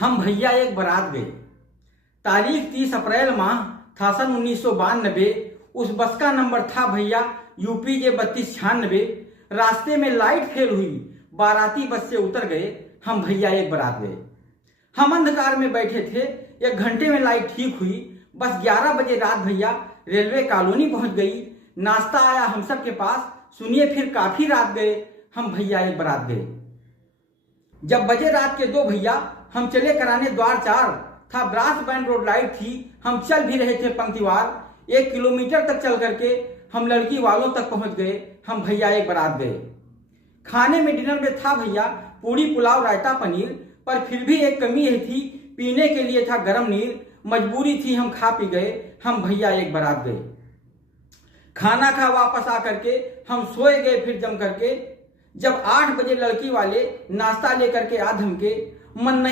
हम भैया एक बारात गए। तारीख 30 अप्रैल माह था सन 1992। उस बस का नंबर था भैया UPJ 3296। रास्ते में लाइट फेल हुई, बाराती बस से उतर गए। हम भैया एक बारात गए। हम अंधकार में बैठे थे। 1 घंटे में लाइट ठीक हुई। बस 11 बजे रात भैया रेलवे कॉलोनी पहुंच गई। नाश्ता आया हम सब के पास। सुनिए फिर काफी रात गए। हम भैया एक बारात गए। जब बजे रात के 2 भैया हम चले कराने द्वार 4 था। ब्रास बैंड रोड लाइट थी। हम चल भी रहे थे पंक्तिवार। 1 किलोमीटर तक चल करके हम लड़की वालों तक पहुंच गए। हम भैया एक बारात गए। खाने में डिनर में था भैया पूरी पुलाव रायता पनीर, पर फिर भी एक कमी यही थी, पीने के लिए था गर्म नीर। मजबूरी थी हम खा पी गए। हम भैया एक बारात गए। खाना खा वापस आकर के हम सोए गए फिर जम करके। जब 8 बजे लड़की वाले नाश्ता लेकर के आ धमके, मन नहीं